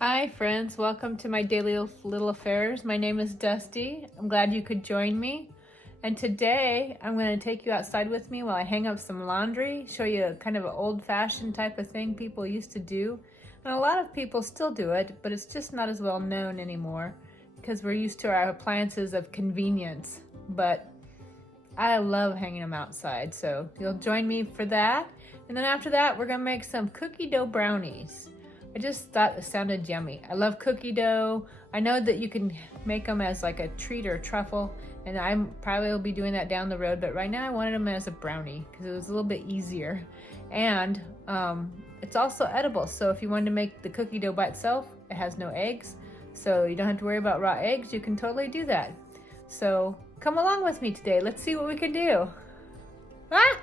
Hi friends, welcome to my daily little affairs. My name is Dusty. I'm glad you could join me. And today I'm going to take you outside with me while I hang up some laundry, show you a kind of an old-fashioned type of thing people used to do. And a lot of people still do it, but it's just not as well known anymore because we're used to our appliances of convenience. But I love hanging them outside, so you'll join me for that. And then after that, we're going to make some cookie dough brownies. I just thought it sounded yummy. I love cookie dough. I know that you can make them as like a treat or a truffle, and I probably will be doing that down the road, but right now I wanted them as a brownie because it was a little bit easier. And it's also edible, so if you wanted to make the cookie dough by itself, it has no eggs, so you don't have to worry about raw eggs. You can totally do that. So come along with me today. Let's see what we can do. Ah!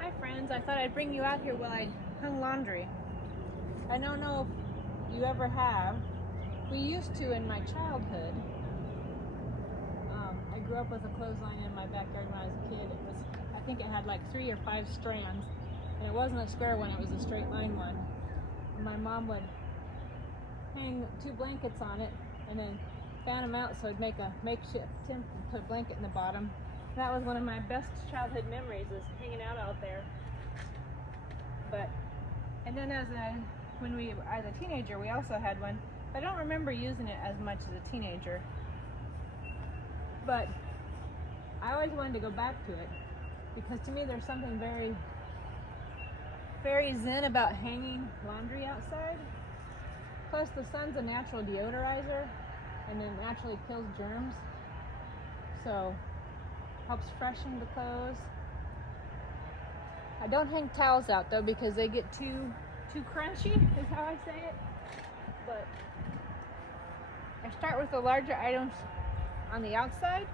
Hi friends, I thought I'd bring you out here while I hung laundry. I don't know if you ever have. We used to in my childhood. I grew up with a clothesline in my backyard when I was a kid. I think it had like 3 or 5 strands, and it wasn't a square one, it was a straight line one. And my mom would hang 2 blankets on it and then fan them out so it'd make a makeshift tent and put a blanket in the bottom. That was one of my best childhood memories, is hanging out there. And then as a teenager, we also had one. I don't remember using it as much as a teenager, but I always wanted to go back to it because to me there's something very, very zen about hanging laundry outside. Plus the sun's a natural deodorizer and it naturally kills germs, so helps freshen the clothes. I don't hang towels out though because they get too crunchy, is how I say it. But I start with the larger items on the outside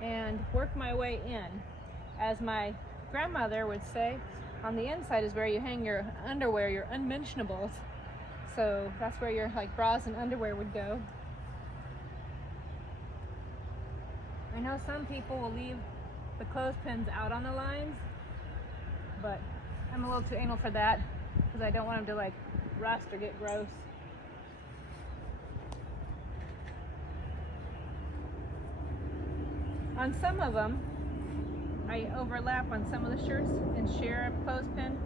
and work my way in. As my grandmother would say, on the inside is where you hang your underwear, your unmentionables. So that's where your like bras and underwear would go. I know some people will leave the clothespins out on the lines, but I'm a little too anal for that because I don't want them to like rust or get gross. On some of them, I overlap on some of the shirts and share a clothespin,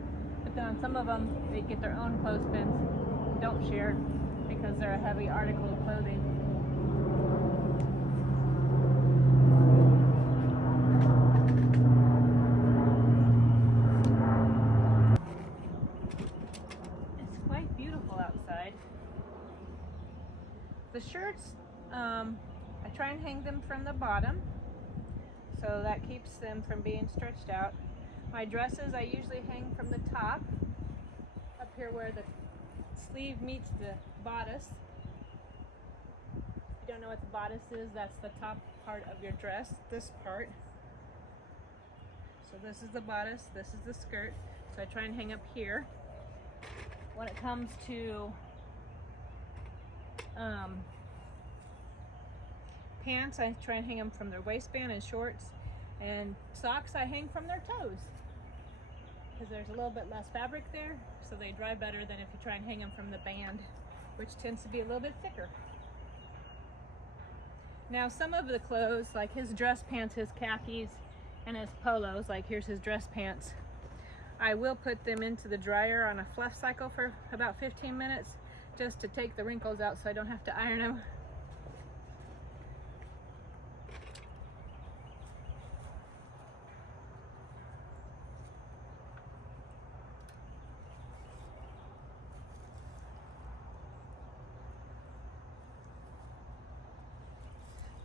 but then on some of them, they get their own clothespins, don't share because they're a heavy article of clothing. The shirts, I try and hang them from the bottom, so that keeps them from being stretched out. My dresses I usually hang from the top, up here where the sleeve meets the bodice. If you don't know what the bodice is, that's the top part of your dress, this part. So this is the bodice, this is the skirt, so I try and hang up here. When it comes to pants, I try and hang them from their waistband, and shorts and socks I hang from their toes because there's a little bit less fabric there, so they dry better than if you try and hang them from the band, which tends to be a little bit thicker. Now some of the clothes, like his dress pants, his khakis, and his polos, like here's his dress pants, I will put them into the dryer on a fluff cycle for about 15 minutes just to take the wrinkles out so I don't have to iron them.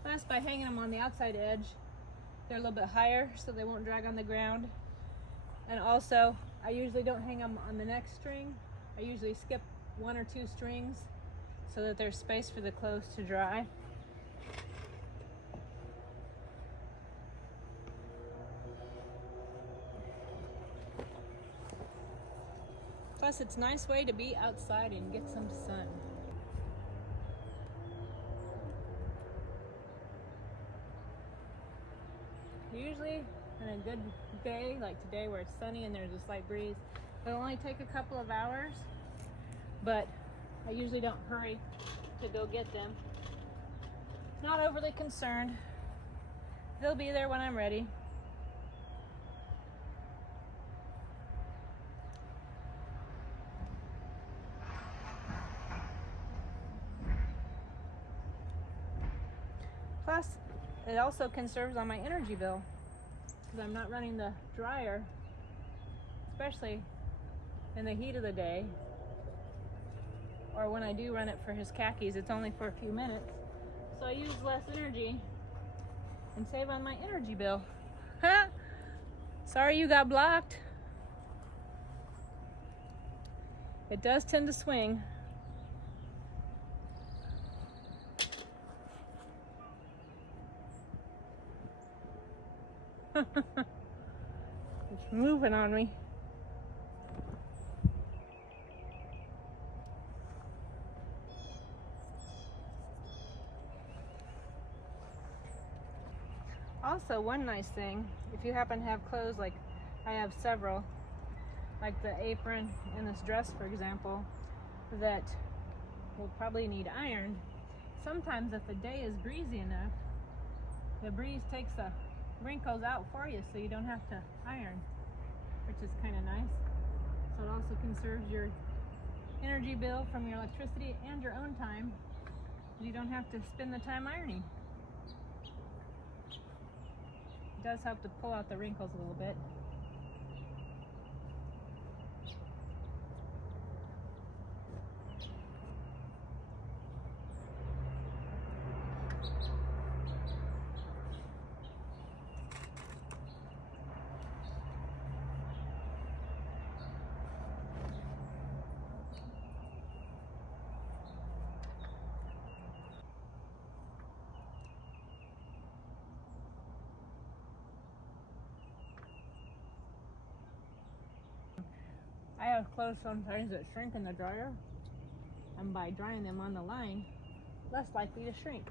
Plus, by hanging them on the outside edge, they're a little bit higher so they won't drag on the ground. And also, I usually don't hang them on the next string. I usually skip 1 or 2 strings so that there's space for the clothes to dry. Plus, it's a nice way to be outside and get some sun. Usually on a good day like today where it's sunny and there's a slight breeze, it'll only take a couple of hours, but I usually don't hurry to go get them. Not overly concerned. They'll be there when I'm ready. Plus, it also conserves on my energy bill because I'm not running the dryer, especially in the heat of the day. Or when I do run it for his khakis, it's only for a few minutes. So I use less energy and save on my energy bill. Sorry you got blocked. It does tend to swing. It's moving on me. Also, one nice thing, if you happen to have clothes, like I have several, like the apron and this dress, for example, that will probably need ironed. Sometimes if the day is breezy enough, the breeze takes the wrinkles out for you so you don't have to iron, which is kind of nice. So it also conserves your energy bill from your electricity and your own time. You don't have to spend the time ironing. It does help to pull out the wrinkles a little bit. I have clothes sometimes that shrink in the dryer, and by drying them on the line, less likely to shrink,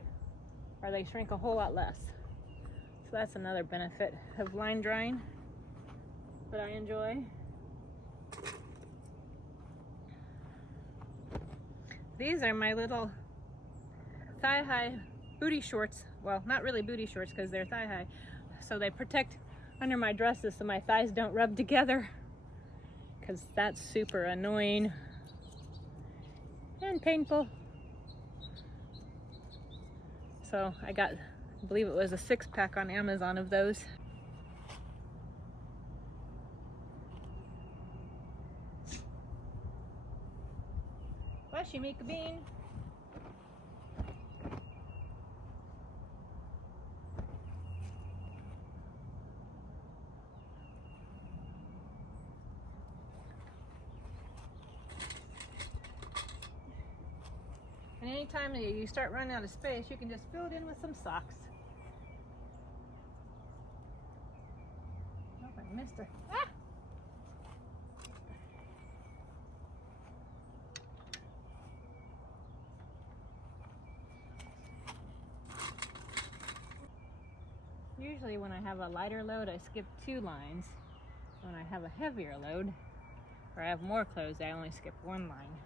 or they shrink a whole lot less. So that's another benefit of line drying that I enjoy. These are my little thigh-high booty shorts. Well, not really booty shorts because they're thigh-high, so they protect under my dresses so my thighs don't rub together, because that's super annoying and painful. So I got, I believe it was a 6-pack on Amazon of those. Bless you, Mika Bean. And anytime you start running out of space, you can just fill it in with some socks. Oh, I missed her. Ah! Usually when I have a lighter load, I skip 2 lines. When I have a heavier load, or I have more clothes, I only skip 1 line.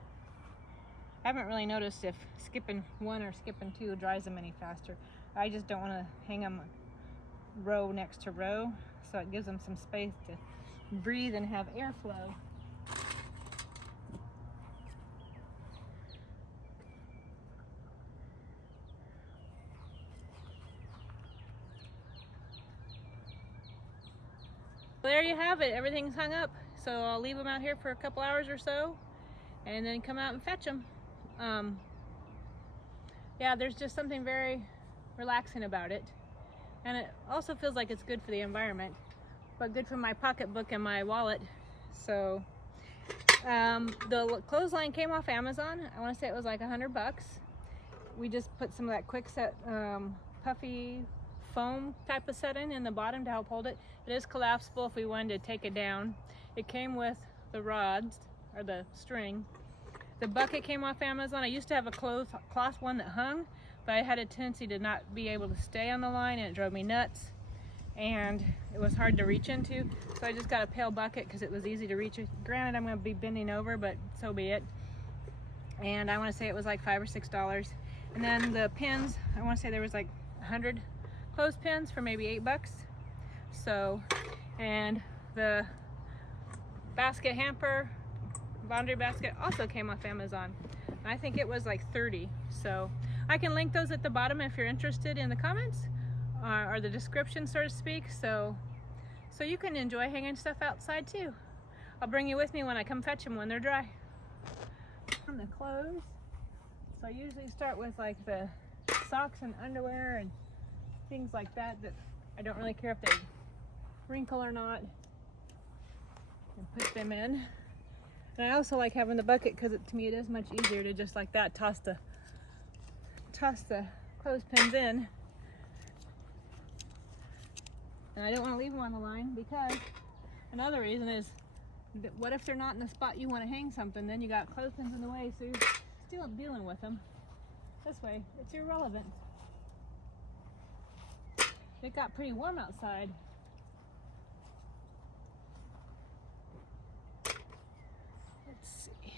I haven't really noticed if skipping one or skipping two dries them any faster. I just don't want to hang them row next to row, so it gives them some space to breathe and have airflow. There you have it. Everything's hung up, so I'll leave them out here for a couple hours or so and then come out and fetch them. Yeah, there's just something very relaxing about it, and it also feels like it's good for the environment, but good for my pocketbook and my wallet. So the clothesline came off Amazon. I want to say it was like $100. We just put some of that quick set puffy foam type of setting in the bottom to help hold it. It is collapsible if we wanted to take it down. It came with the rods or the string. The bucket came off Amazon. I used to have a cloth one that hung, but I had a tendency to not be able to stay on the line, and it drove me nuts, and it was hard to reach into. So I just got a pail bucket because it was easy to reach. Granted, I'm going to be bending over, but so be it. And I want to say it was like $5 or $6. And then the pins, I want to say there was like 100 clothespins for maybe $8. So, and the basket hamper, laundry basket also came off Amazon. I think it was like 30. So I can link those at the bottom if you're interested in the comments or the description, so to speak. So you can enjoy hanging stuff outside too. I'll bring you with me when I come fetch them when they're dry. On the clothes, so I usually start with like the socks and underwear and things like that I don't really care if they wrinkle or not, and put them in. And I also like having the bucket because to me it is much easier to just like that toss the clothespins in. And I don't want to leave them on the line because another reason is that what if they're not in the spot you want to hang something? Then you got clothespins in the way, so you're still dealing with them. This way, it's irrelevant. It got pretty warm outside. Let's see.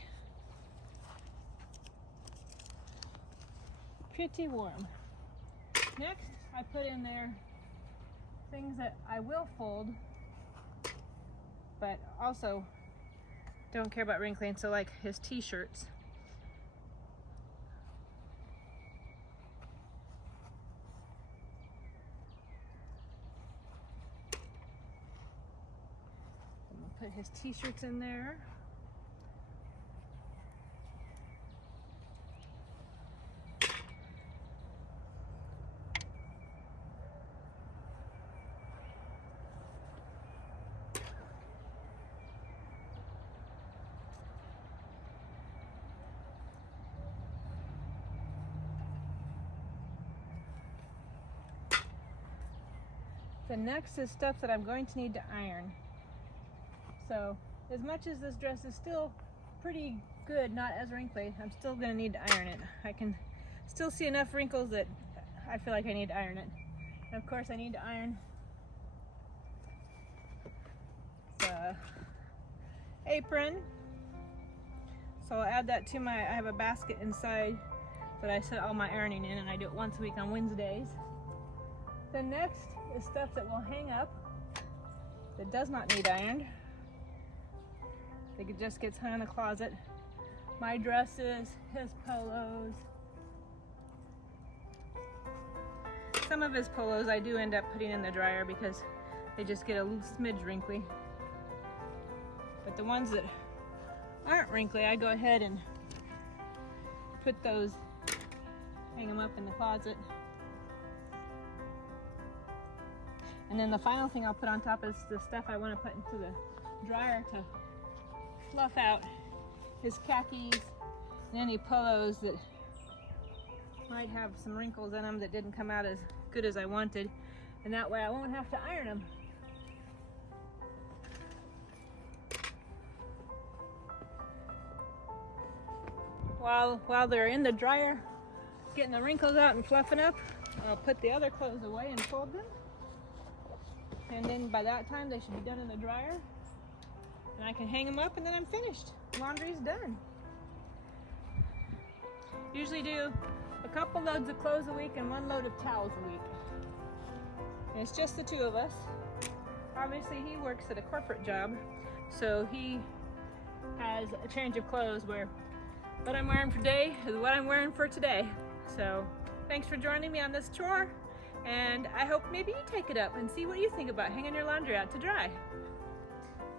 Pretty warm. Next, I put in there things that I will fold, but also don't care about wrinkling, so like his t-shirts. Put his t-shirts in there. The next is stuff that I'm going to need to iron. So as much as this dress is still pretty good, not as wrinkly, I'm still going to need to iron it. I can still see enough wrinkles that I feel like I need to iron it. And of course I need to iron the apron. So I'll add that to I have a basket inside that I set all my ironing in, and I do it once a week on Wednesdays. The next is stuff that will hang up that does not need ironed. It just gets hung in the closet. My dresses, his polos. Some of his polos I do end up putting in the dryer because they just get a little smidge wrinkly. But the ones that aren't wrinkly, I go ahead and put those, hang them up in the closet. And then the final thing I'll put on top is the stuff I want to put into the dryer to fluff out his khakis and any polos that might have some wrinkles in them that didn't come out as good as I wanted. And that way I won't have to iron them. While they're in the dryer, getting the wrinkles out and fluffing up, I'll put the other clothes away and fold them. And then by that time they should be done in the dryer. And I can hang them up and then I'm finished. Laundry's done. Usually do a couple loads of clothes a week and 1 load of towels a week. And it's just the 2 of us. Obviously he works at a corporate job, so he has a change of clothes where what I'm wearing for today is what I'm wearing for today. So thanks for joining me on this chore, and I hope maybe you take it up and see what you think about hanging your laundry out to dry.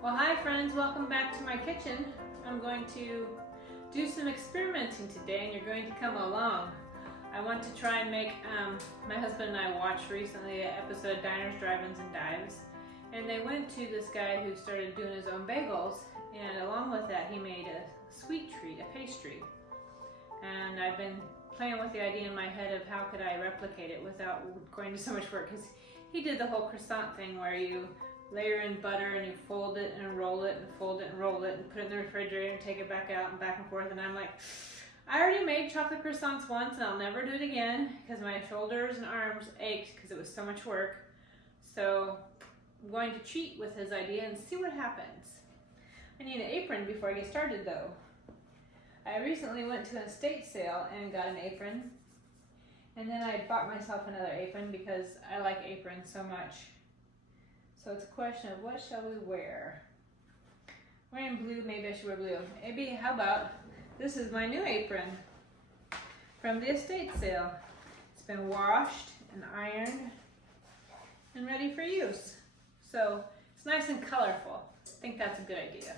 Well, hi friends, welcome back to my kitchen. I'm going to do some experimenting today and you're going to come along. I want to try and make, my husband and I watched recently an episode of Diners, Drive-Ins, and Dives, and they went to this guy who started doing his own bagels, and along with that he made a sweet treat, a pastry. And I've been playing with the idea in my head of how could I replicate it without going to so much work, because he did the whole croissant thing where you layer in butter and you fold it and roll it and fold it and roll it and put it in the refrigerator and take it back out and back and forth. And I'm like, I already made chocolate croissants once and I'll never do it again because my shoulders and arms ached because it was so much work. So I'm going to cheat with his idea and see what happens. I need an apron before I get started though. I recently went to an estate sale and got an apron, and then I bought myself another apron because I like aprons so much. So it's a question of what shall we wear? Wearing blue, maybe I should wear blue. Maybe, how about, this is my new apron from the estate sale. It's been washed and ironed and ready for use. So it's nice and colorful. I think that's a good idea.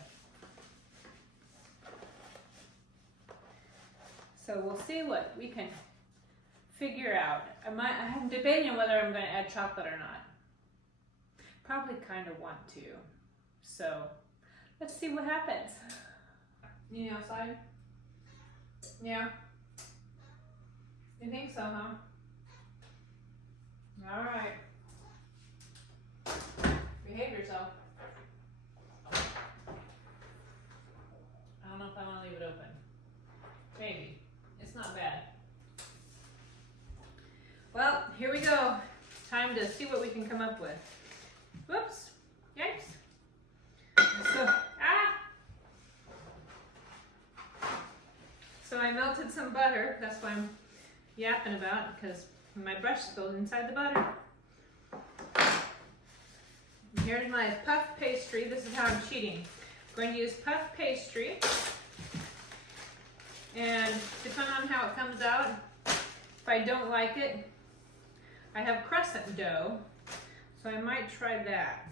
So we'll see what we can figure out. I'm debating whether I'm going to add chocolate or not. Probably kind of want to. So let's see what happens. You outside? Yeah. You think so, huh? All right. Behave yourself. I don't know if I want to leave it open. Maybe. It's not bad. Well, here we go. Time to see what we can come up with. Whoops. Yikes. So I melted some butter. That's what I'm yapping about, because my brush spilled inside the butter. And here's my puff pastry. This is how I'm cheating. I'm going to use puff pastry. And depending on how it comes out, if I don't like it, I have crescent dough, so I might try that.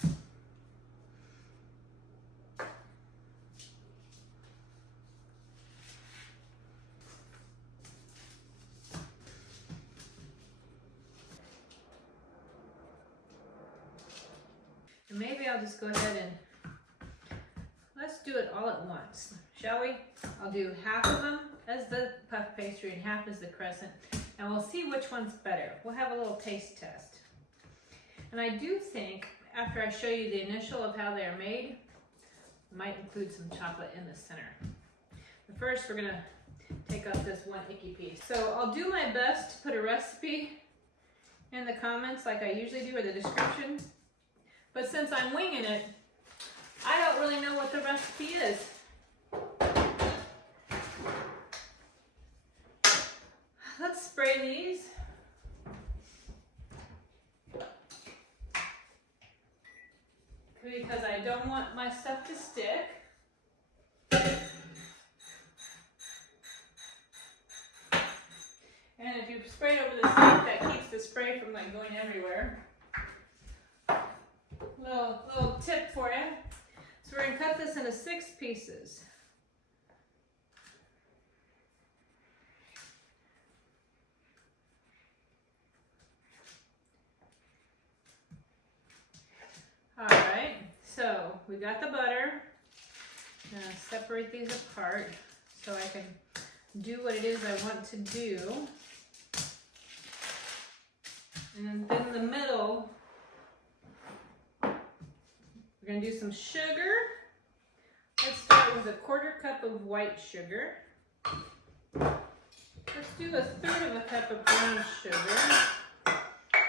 And maybe I'll just go ahead and let's do it all at once, shall we? I'll do half of them as the puff pastry and half as the crescent, and we'll see which one's better. We'll have a little taste test. And I do think, after I show you the initial of how they're made, I might include some chocolate in the center. But first, we're gonna take off this one icky piece. So I'll do my best to put a recipe in the comments like I usually do, or the description. But since I'm winging it, I don't really know what the recipe is. Let's spray these. Because I don't want my stuff to stick. And if you spray it over the sink, that keeps the spray from like going everywhere. Little tip for you. So we're gonna cut this into 6 pieces. All right, so we got the butter. I'm gonna separate these apart so I can do what it is I want to do. And then in the middle, we're gonna do some sugar. Let's start with a 1/4 cup of white sugar. Let's do 1/3 cup of brown sugar.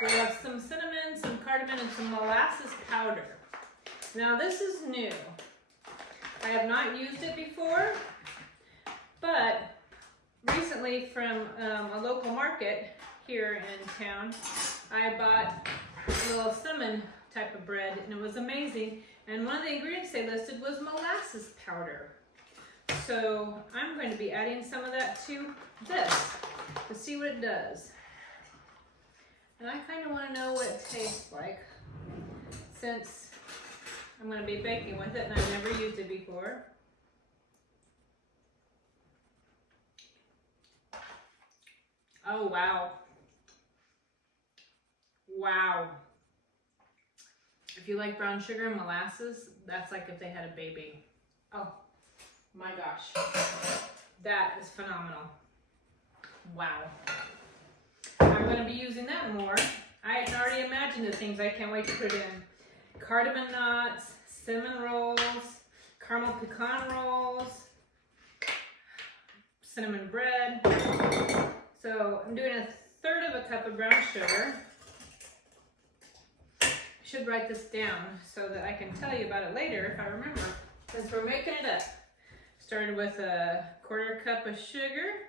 We have some cinnamon, some cardamom, and some molasses powder. Now this is new. I have not used it before, but recently from a local market here in town, I bought a little cinnamon type of bread, and it was amazing. And one of the ingredients they listed was molasses powder. So I'm going to be adding some of that to this to see what it does. And I kind of want to know what it tastes like, since I'm going to be baking with it and I've never used it before. Oh, wow. Wow. If you like brown sugar and molasses, that's like if they had a baby. Oh my gosh. That is phenomenal. Wow. I'm going to be using that more. I had already imagined the things I can't wait to put in. Cardamom nuts, cinnamon rolls, caramel pecan rolls, cinnamon bread. So I'm doing 1/3 of a cup of brown sugar. I should write this down so that I can tell you about it later if I remember, since we're making it up. Started with 1/4 cup of sugar,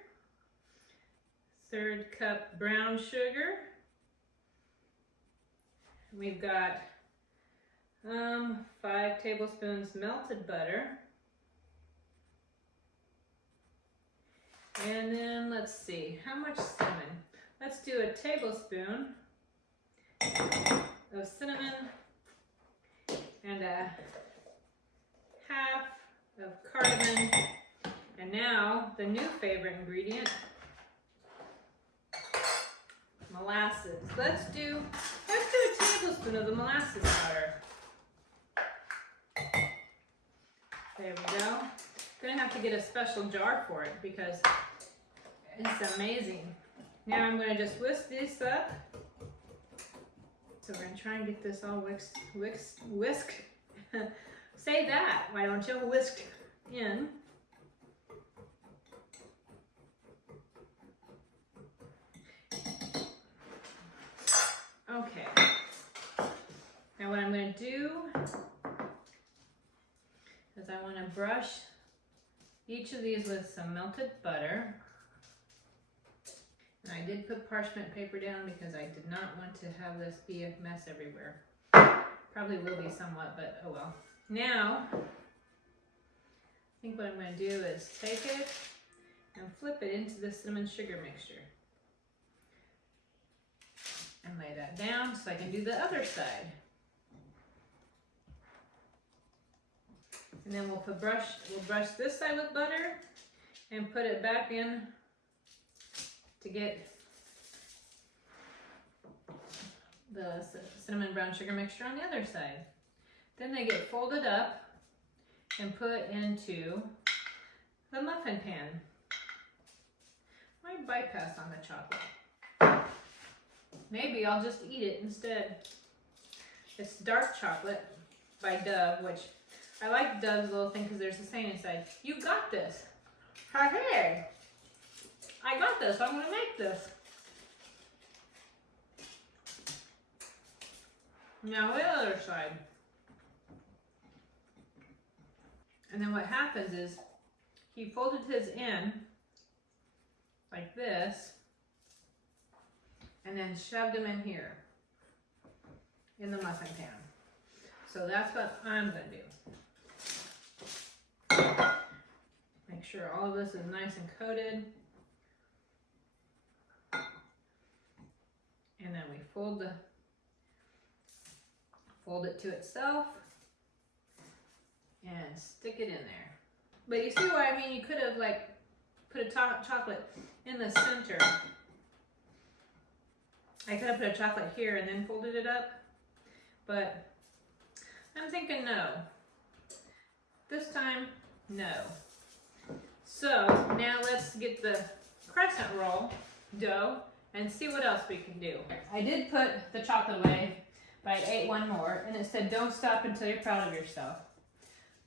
1/3 cup brown sugar. We've got 5 tablespoons melted butter. And then let's see, how much cinnamon? Let's do a tablespoon of cinnamon and a half of cardamom. And now the new favorite ingredient, molasses. Let's do a tablespoon of the molasses powder. There we go. Gonna have to get a special jar for it because it's amazing. Now I'm gonna just whisk this up. So we're gonna try and get this all whisked. Say that, why don't you? Whisked in. Okay. Now what I'm gonna do is I wanna brush each of these with some melted butter. And I did put parchment paper down because I did not want to have this be a mess everywhere. Probably will be somewhat, but oh well. Now, I think what I'm going to do is take it and flip it into the cinnamon sugar mixture. And lay that down so I can do the other side. And then we'll brush this side with butter and put it back in to get the cinnamon brown sugar mixture on the other side. Then they get folded up and put into the muffin pan. I bypass on the chocolate. Maybe I'll just eat it instead. It's dark chocolate by Dove, which I like Dove's little thing because there's a saying inside, "You got this." Hey, I got this. I'm gonna make this. Now the other side. And then what happens is he folded his in like this and then shoved them in here in the muffin pan. So that's what I'm gonna do. Make sure all of this is nice and coated. And then we fold it to itself and stick it in there. But you see what I mean? You could have like put a chocolate in the center. I could have put a chocolate here and then folded it up, but I'm thinking no. This time, no. So now let's get the crescent roll dough and see what else we can do. I did put the chocolate away, but I ate one more, and it said don't stop until you're proud of yourself.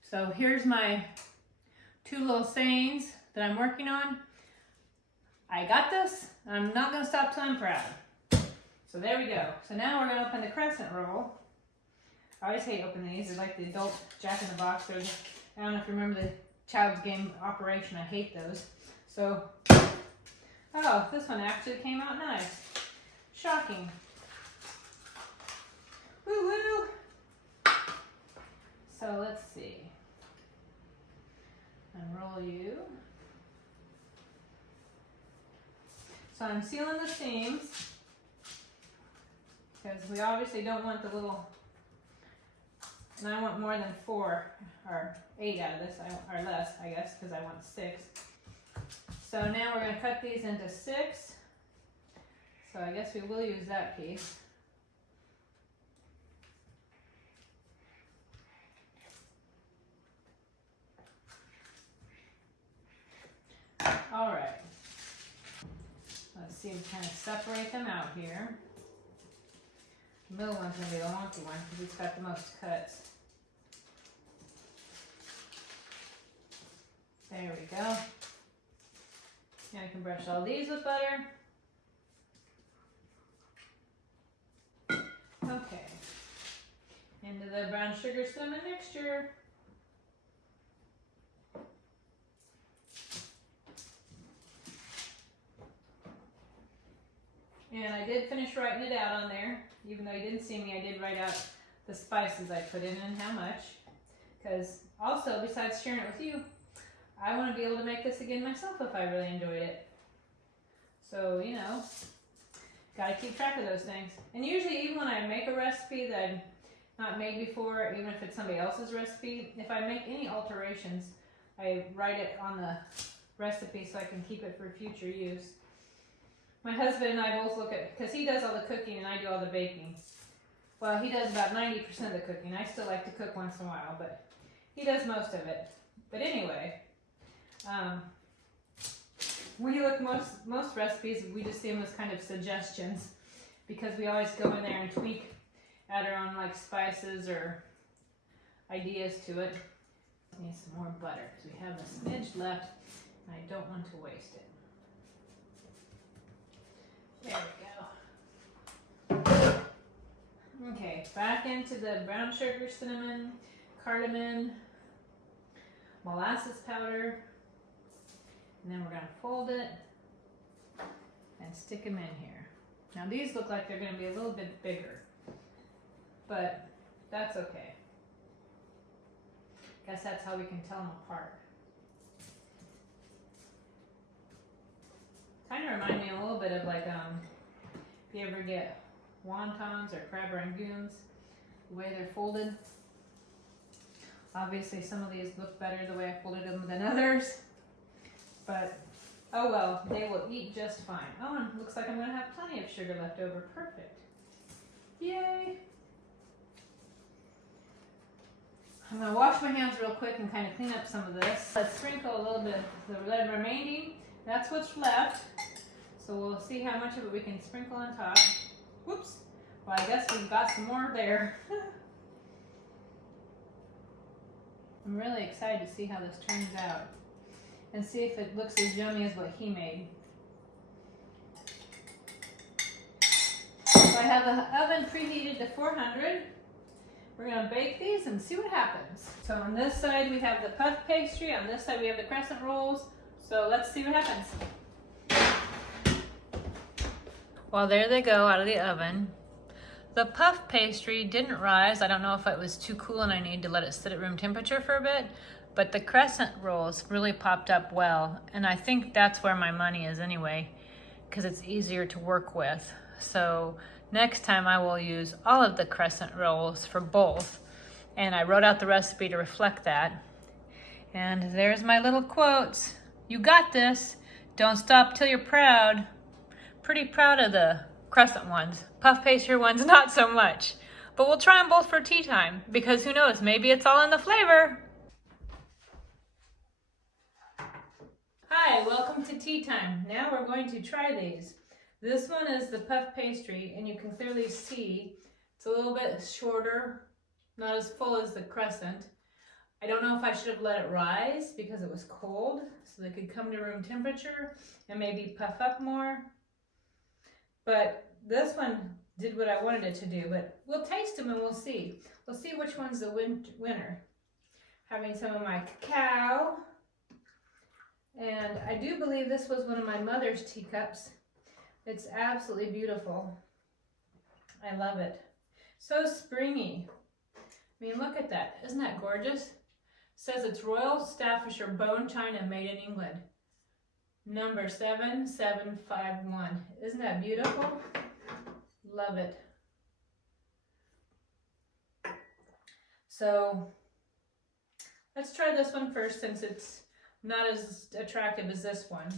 So here's my 2 little sayings that I'm working on. I got this. I'm not gonna stop till I'm proud. So there we go. So now we're gonna open the crescent roll. I always hate opening these. They're like the adult Jack in the Box. I don't know if you remember the Child's Game Operation. I hate those. So Oh, this one actually came out nice. Shocking. Woo woo! So let's see. Unroll you. So I'm sealing the seams because we obviously don't want the little, and I want more than 4 or 8 out of this, or less, I guess, because I want 6. So now we're going to cut these into 6. So I guess we will use that piece. All right. Let's see, we kind of separate them out here. The middle one's going to be the wonky one because it's got the most cuts. There we go. Now I can brush all these with butter. Okay. Into the brown sugar cinnamon mixture. And I did finish writing it out on there. Even though you didn't see me, I did write out the spices I put in and how much. Because also, besides sharing it with you, I want to be able to make this again myself if I really enjoyed it. So, you know, gotta keep track of those things. And usually, even when I make a recipe that I've not made before, even if it's somebody else's recipe, if I make any alterations, I write it on the recipe so I can keep it for future use. My husband and I both look at, because he does all the cooking and I do all the baking. Well, he does about 90% of the cooking. I still like to cook once in a while, but he does most of it. But anyway, we look most recipes, we just see them as kind of suggestions because we always go in there and tweak, add our own like spices or ideas to it. Need some more butter because we have a smidge left and I don't want to waste it. There we go. Okay, back into the brown sugar, cinnamon, cardamom, molasses powder, and then we're going to fold it and stick them in here. Now these look like they're going to be a little bit bigger, but that's okay. Guess that's how we can tell them apart. Kind of remind me a little bit of like, if you ever get wontons or crab rangoons, the way they're folded. Obviously some of these look better the way I folded them than others, but oh well, they will eat just fine. Oh, and looks like I'm going to have plenty of sugar left over. Perfect. Yay! I'm going to wash my hands real quick and kind of clean up some of this. Let's sprinkle a little bit of the remaining. That's what's left. So we'll see how much of it we can sprinkle on top. Whoops. Well, I guess we've got some more there. I'm really excited to see how this turns out and see if it looks as yummy as what he made. So I have the oven preheated to 400. We're going to bake these and see what happens. So on this side we have the puff pastry, on this side we have the crescent rolls. So let's see what happens. Well, there they go out of the oven. The puff pastry didn't rise. I don't know if it was too cool and I need to let it sit at room temperature for a bit, but the crescent rolls really popped up well. And I think that's where my money is anyway, because it's easier to work with. So next time I will use all of the crescent rolls for both. And I wrote out the recipe to reflect that. And there's my little quotes. You got this. Don't stop till you're proud. Pretty proud of the crescent ones. Puff pastry ones, not so much. But we'll try them both for tea time, because who knows, maybe it's all in the flavor. Hi, welcome to tea time. Now we're going to try these. This one is the puff pastry, and you can clearly see it's a little bit shorter, not as full as the crescent. I don't know if I should have let it rise because it was cold, so they could come to room temperature and maybe puff up more. But this one did what I wanted it to do, but we'll taste them and we'll see. We'll see which one's the winner. Having some of my cacao And I do believe this was one of my mother's teacups. It's absolutely beautiful. I love it. So springy. I mean, look at that. Isn't that gorgeous? It says it's Royal Staffordshire bone china made in England. Number 7751. Isn't that beautiful? Love it. So let's try this one first since it's not as attractive as this one.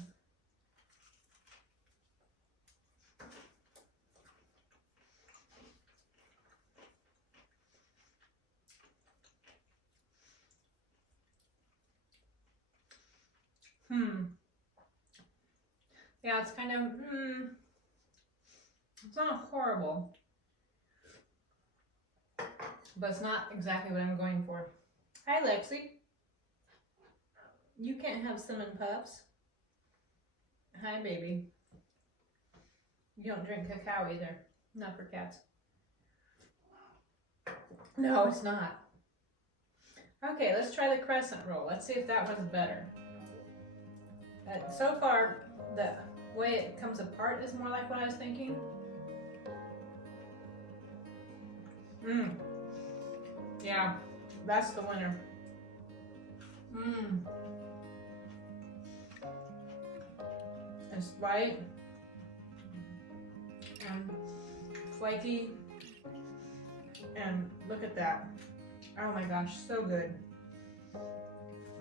Yeah, it's kind of, it's not horrible, but it's not exactly what I'm going for. Hi, Lexi. You can't have cinnamon puffs. Hi, baby. You don't drink cacao either. Not for cats. No, it's not. Okay, let's try the crescent roll. Let's see if that one's better. So far, the way it comes apart is more like what I was thinking. Yeah, that's the winner. It's light and flaky, and look at that. Oh my gosh, so good.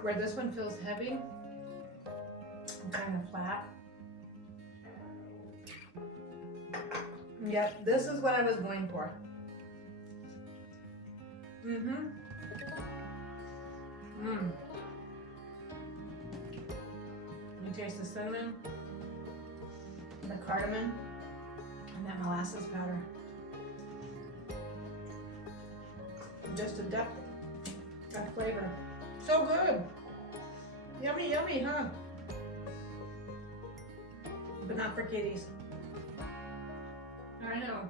Where this one feels heavy and kind of flat. Yep, this is what I was going for. You taste the cinnamon, the cardamom, and that molasses powder. Just a depth of flavor. So good. Yummy, yummy, huh? But not for kitties. I know.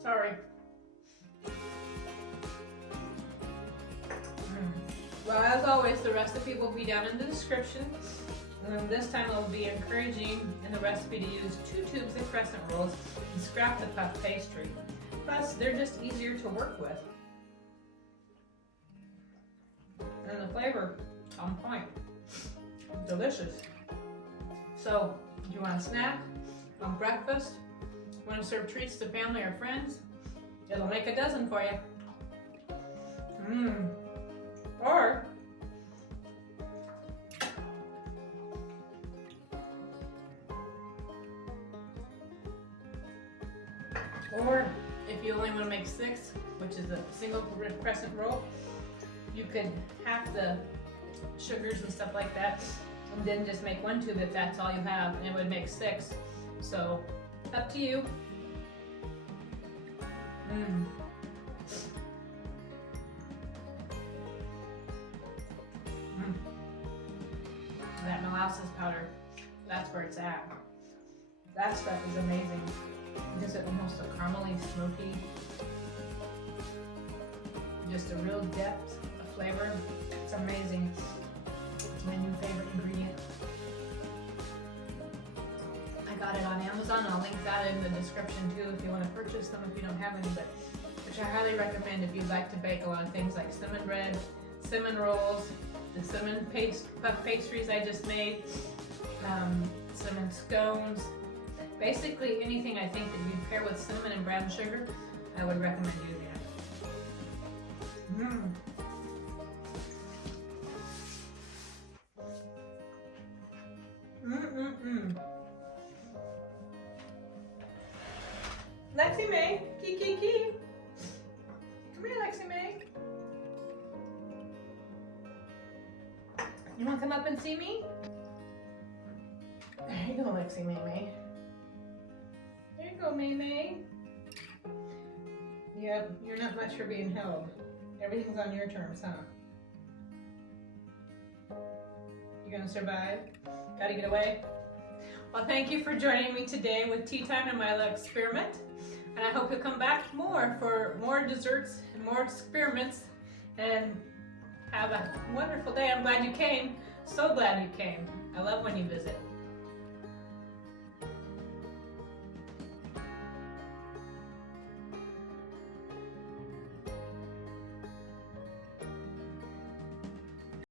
Sorry. Well, as always, the recipe will be down in the description. And this time I'll be encouraging in the recipe to use 2 tubes of crescent rolls and scrap the puff pastry. Plus, they're just easier to work with. And the flavor, on point. Delicious. So, if you want a snack, on breakfast, want to serve treats to family or friends, it'll make a dozen for you. Or if you only want to make 6, which is a single crescent roll, you could half the sugars and stuff like that, and then just make 1 tube if that's all you have, and it would make 6. So, up to you. That molasses powder, that's where it's at. That stuff is amazing. It gives it almost a caramely, smoky, just a real depth of flavor. It's amazing. It's my new favorite ingredient. I got it on Amazon. I'll link that in the description too if you want to purchase them if you don't have any, but which I highly recommend if you'd like to bake a lot of things like cinnamon bread, cinnamon rolls, the cinnamon puff pastries I just made, cinnamon scones. Basically anything I think that you'd pair with cinnamon and brown sugar, I would recommend using it. Lexi May, key. Come here, Lexi May. You want to come up and see me? There you go, Lexi May. There you go, May. Yep, you're not much for being held. Everything's on your terms, huh? You gonna survive? Gotta get away? Well, thank you for joining me today with Tea Time and my little experiment. And I hope you'll come back for more desserts and more experiments. And have a wonderful day. I'm glad you came. So glad you came. I love when you visit.